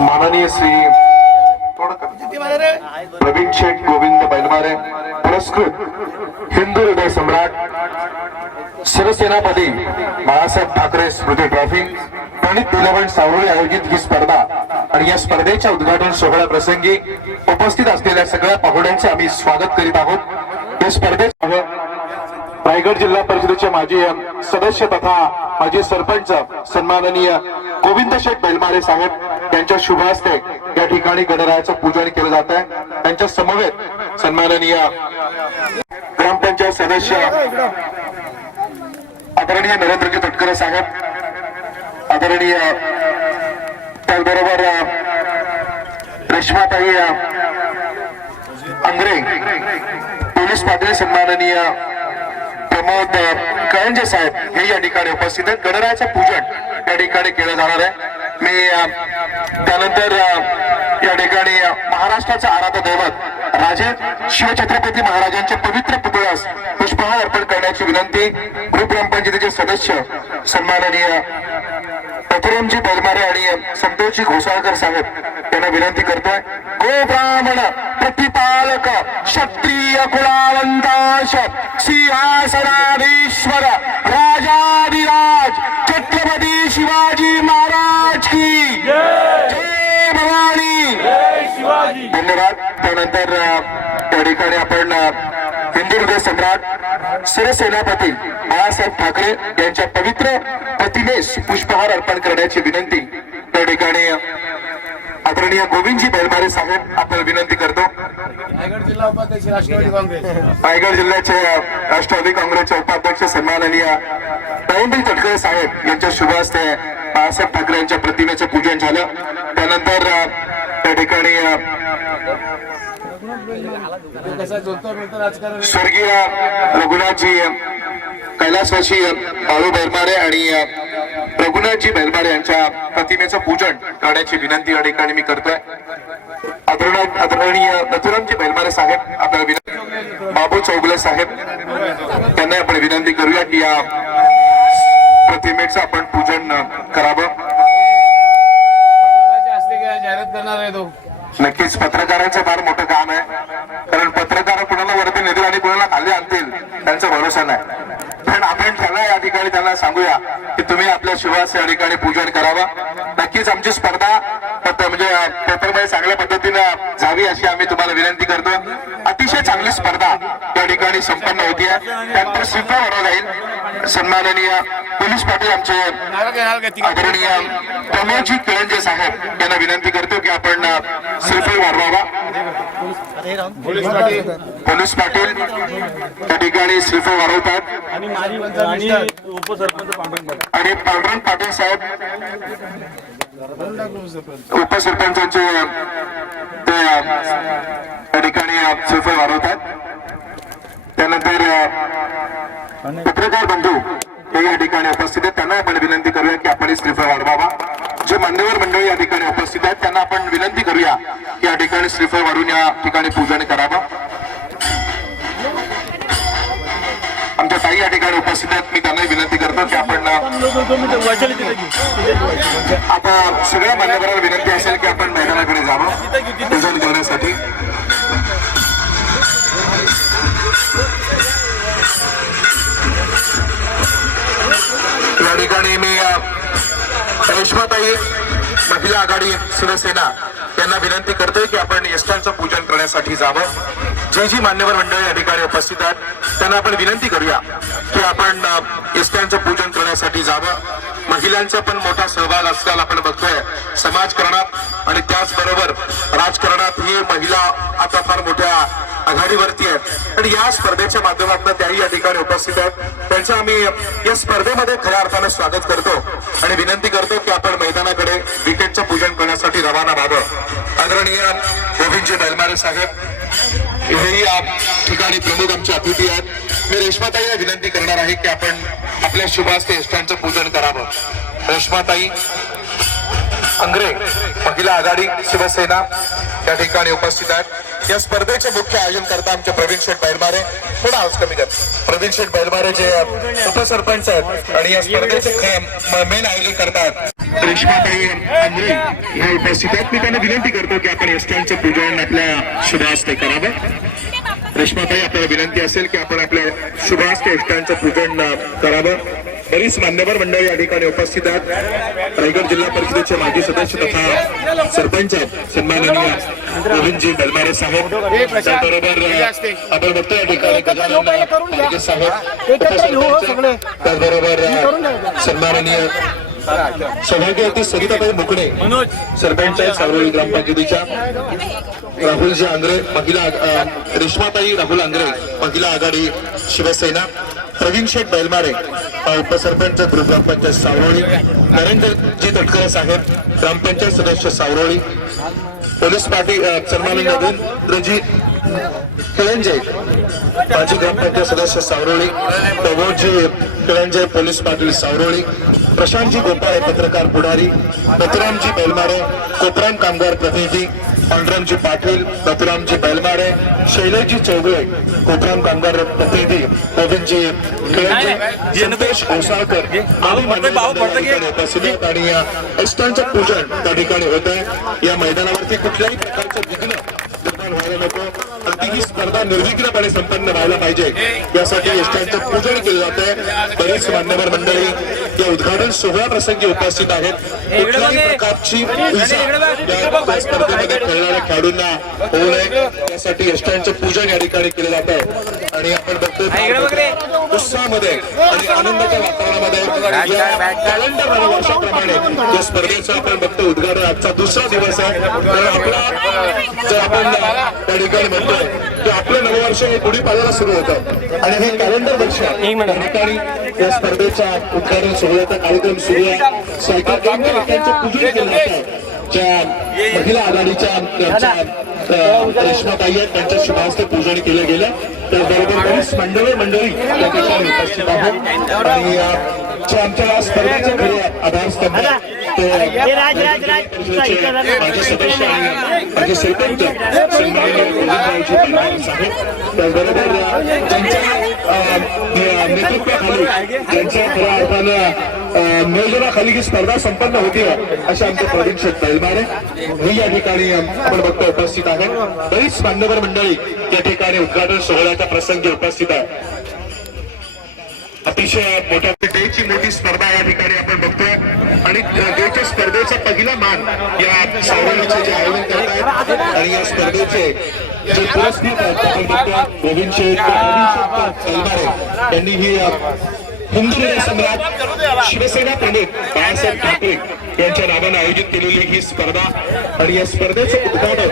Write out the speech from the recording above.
माननीय श्री प्रवीण शेठ गोविंद बैलमारे पुरस्कृत हिंदू हृदय सम्राट शिवसेनापती बाळासाहेब ठाकरे स्मृती ट्रॉफी प्रणित नीलवंत सावळी आयोजित ही स्पर्धा आणि या स्पर्धेच्या उद्घाटन सोहळ्या प्रसंगी उपस्थित असलेल्या सगळ्या पाहुण्यांचे आम्ही स्वागत करीत आहोत। या स्पर्धेत रायगड जिल्हा परिषदेचे माजी सदस्य तथा माजी सरपंच सन्माननीय गोविंद शेठ बैलमारे साहेब यांच्या शुभ हस्ते या ठिकाणी गणरायाचं पूजन केलं जात आहे। त्यांच्या समवेत सन्माननीय ग्रामपंचायत सदस्य आदरणीय नरेंद्रजी तटकरे साहेब, आदरणीय त्याचबरोबर रेश्माताई अंग्रे, पोलीस पाटील सन्माननीय प्रमोद कळंजे साहेब हे या ठिकाणी उपस्थित आहेत। गणरायाचं पूजन या ठिकाणी केलं जाणार आहे। मी त्यानंतर या ठिकाणी महाराष्ट्राचं आराध्य दैवत राजे शिवछत्रपती महाराजांच्या पवित्र पुतळ्यास पुष्पहार अर्पण करण्याची विनंती ग्रुप ग्रामपंचायतीचे सदस्य सन्माननीय पथुरामजी बैलमारे आणि संतोषजी घोसाळकर साहेब यांना विनंती करतोय। गो ब्राह्मण प्रतिपालक क्षत्रिय कुलावंताश सिंहासनाधीश्वर राजाधिराज छत्रपती शिवाजी महाराज की जय भवानी, जय शिवाजी। धन्यवाद। त्यानंतर त्या ठिकाणी आपण हिंदू हृदय सम्राट शिवसेनापती बाळासाहेब ठाकरे यांच्या पवित्र प्रतिमेस पुष्पहार अर्पण करण्याची विनंती त्या ठिकाणी आदरणीय गोविंदजी बैलमारे साहेब आपल्याला विनंती करतो। रायगड जिल्हा उपाध्यक्ष राष्ट्रवादी काँग्रेस, रायगड जिल्ह्याचे राष्ट्रवादी काँग्रेसचे उपाध्यक्ष सन्माननीय प्रवीण तटकरे साहेब यांच्या शुभ हस्ते बाळासाहेब ठाकरे यांच्या प्रतिमेचं पूजन झालं। त्यानंतर त्या ठिकाणी स्वर्गीय रघुनाथजी कैलासवासी बाळू बैलमारे आणि रघुनाथजी बैलमारे यांच्या प्रतिमेचं पूजन करण्याची विनंती या ठिकाणी मी करतोय। आदरणीय नथुरामजी बैलमारे साहेब आपल्याला विनंती, बाबू चौगले साहेब त्यांना आपण विनंती करूया की या प्रतिमेचं आपण पूजन करावं। जाहिरात करणार आहे तो नक्कीच पत्रकारांचं फार मोठं काम आहे, कारण पत्रकार कुणाला वरती नेतील आणि कुणाला खाली आणतील त्यांचा भरोसा नाही। पण आपण त्याला या ठिकाणी त्यांना सांगूया की तुम्ही आपल्या शिवास या ठिकाणी पूजन करावं। नक्कीच आमची स्पर्धा म्हणजे पेपरमध्ये चांगल्या पद्धतीनं जावी अशी आम्ही तुम्हाला विनंती करतो। अतिशय चांगली स्पर्धा या ठिकाणी संपन्न होती आहे। त्यानंतर श्रीफळ वाढवला जाईल। सन्माननीय पोलीस पाटील आमचे आदरणीय प्रमोदजी कळंजे साहेब यांना विनंती करतो की आपण श्रीफळ वाढवावा। पोलीस पाटील त्या ठिकाणी श्रीफळ वाढवतात आणि पांडुरंग पाटील साहेब उपसरपंचांचे त्या ठिकाणी श्रीफळ वाढवतात। त्यानंतर पत्रकार बंधू हे या ठिकाणी उपस्थित आहेत, त्यांना आपण विनंती करूया की आपण श्रीफळ वाढवावा। जे मान्यवर मंडळी या ठिकाणी उपस्थित आहेत त्यांना आपण विनंती करूया की या ठिकाणी श्रीफळ वाढून या ठिकाणी पूजन करावं। आमच्या ताई या ठिकाणी उपस्थित आहेत, मी त्यांना विनंती करतो की आपण आता सगळ्या मान्यवरांना विनंती असेल की आपण मैदानाकडे जावं पूजन करण्यासाठी। या ठिकाणी मी रेश्माताई महिला आघाडी शिवसेना यांना विनंती करतोय की आपण यष्टांचं पूजन करण्यासाठी जावं। जे जी मान्यवर मंडळी या ठिकाणी उपस्थित आहेत त्यांना आपण विनंती करूया की आपण यष्टांचं पूजन करण्यासाठी जावं। महिलांचा पण मोठा सहभाग आजकाल आपण बघतोय समाजकारणात आणि त्याचबरोबर राजकारणात ही महिला आता फार मोठ्या आघाडीवरती आहेत आणि या स्पर्धेच्या माध्यमातून त्याही या ठिकाणी उपस्थित आहेत। त्यांचं आम्ही या स्पर्धेमध्ये खऱ्या अर्थानं स्वागत करतो आणि विनंती करतो की आपण मैदानाकडे विकेटचं पूजन करण्यासाठी रवाना व्हावं। आदरणीय गोविंदजी बैलमारे साहेब हेही या ठिकाणी प्रमुख आमचे अतिथी आहेत। मी रेश्माताईला विनंती करणार आहे की आपण आपल्या शुभास्ते यष्टांचं पूजन करावं। रेश्माताई अंग्रे महिला आघाडी शिवसेना या ठिकाणी उपस्थित आहेत। या स्पर्धेचे मुख्य आयोजन करता आमचे प्रवीण शेठ बैलमारे. थोडा आवाज कमी कर. प्रवीण शेठ बैलमारे जे उपसरपंच आहेत आणि या स्पर्धेचे मेन आयोजन करतात रेश्माताई आंग्रे ह्या उपस्थित आहेत. मी त्यांना विनंती करतो की आपण एसट्यांचं पूजन आपल्या शुभ हस्ते करावं. रेश्माताई, आपल्याला विनंती असेल की आपण आपल्या शुभ हस्ते एसट्यांचं पूजन करावं. बरीच मान्यवर मंडळी या ठिकाणी उपस्थित आहेत. रायगड जिल्हा परिषदेचे माजी सदस्य तथा सरपंच सन्माननीय गोविंदजी बेलमारे साहेब, त्याचबरोबर आपण बघतो या ठिकाणी गजानन पालके साहेब उपसरपंच, त्याचबरोबर सन्माननीय सौभाग्यवती सरिताताई मुकणे सरपंच आहेत सावरोळी ग्रामपंचायतीच्या, राहुलजी आंग्रे महिला, रेश्माताई राहुल आंग्रे महिला आघाडी शिवसेना, प्रवीण शेठ बैलमारे उपसरपंच ग्रामपंचायत सावरोळी, नरेंद्रजी तटकरे साहेब ग्रामपंचायत सदस्य सावरोळी, पोलीस पाटील सन्माननीय नरेंद्रजी किळंजे माजी ग्रामपंचायत सदस्य सावरोळी, प्रभोजी किळंजे पोलीस पाटील सावरोळी, प्रशांतजी गोपाळ पत्रकार पुढारी, रतुरामजी बैलमारे कोपराम कामगार प्रतिनिधी, पांडुरंगजी पाटील, रतुरामजी बैलमारे, शैलेशजी चौगुळे कोपराम कामगार प्रतिनिधी, गोविंदजी किळंजे, संतोष ओसाळकर उपस्थित आणि या एसट्यांचं पूजन त्या ठिकाणी होत आहे. या मैदानावरती कुठल्याही प्रकारचं विघ्न निर्माण व्हायला नको, अगदी ही स्पर्धा निर्विघ्नपणे संपन्न व्हायला पाहिजे यासाठी एसट्यांचं पूजन केलं जात आहे. बरेच मान्यवर मंडळी या उद्घाटन सोहळा प्रसंगी उपस्थित आहेत. कुठल्याही प्रकारची इजा या स्पर्धेमध्ये खेळणाऱ्या खेळाडूंना होऊ नये यासाठी एसट्यांचं पूजन या ठिकाणी केलं जात आहे. आणि आपण बघतो उत्साहामध्ये आणि आनंदाच्या वातावरणामध्ये या कॅलेंडर वर्षाप्रमाणे या स्पर्धेचं आपण बघतो उद्घाटन आजचा दुसरा दिवस आहे. तर आपला जर आपण त्या ठिकाणी म्हणतोय की आपलं नववर्ष हे गुढीपाडव्याला सुरू होतं आणि हे कॅलेंडर वर्ष या ठिकाणी या स्पर्धेचा उद्घाटन सोहळ्याचा कार्यक्रम सुरू आहे. सायकल त्यांचं पूजन केलं जातं. ज्या महिला आघाडीच्या रेश्माताई आहेत त्यांच्या शुभास्ते पूजन केलं गेलं. त्याचबरोबर बरीच मंडळी या ठिकाणी उपस्थित आहेत आणि जे आमच्या स्पर्धेचे खरे आधारस्तंभ माझे सदस्य आणि माझे सरपंच सन्माननीय गोविंदरावजी बैलमारे साहेब, त्याचबरोबर ज्यांच्या नेतृत्वाखाली ज्यांच्या खऱ्या अर्थानं नियोजनाखाली ही स्पर्धा संपन्न होती अशा आमचे प्रवीण शेठ बैलमारे हे या ठिकाणी आपण बघतो उपस्थित आहेत. बरीच मान्यवर मंडळी या ठिकाणी उद्घाटन सोहळ्याच्या प्रसंगी उपस्थित आहे. अतिशय मोठ्या डेची मोठी स्पर्धा या ठिकाणी आपण बघतोय आणि डेच्या स्पर्धेचा पहिला मान या सावरोळीचे जे आयोजन करत आहेत आणि या स्पर्धेचे जे पुरस्कृत आहेत आपण बघतो गोविंद शेठ बैलमारे यांनी ही हिंदू सम्राट शिवसेना प्रमुख बाळासाहेब ठाकरे यांच्या नावाने आयोजित केलेली ही स्पर्धा आणि या स्पर्धेचं उद्घाटन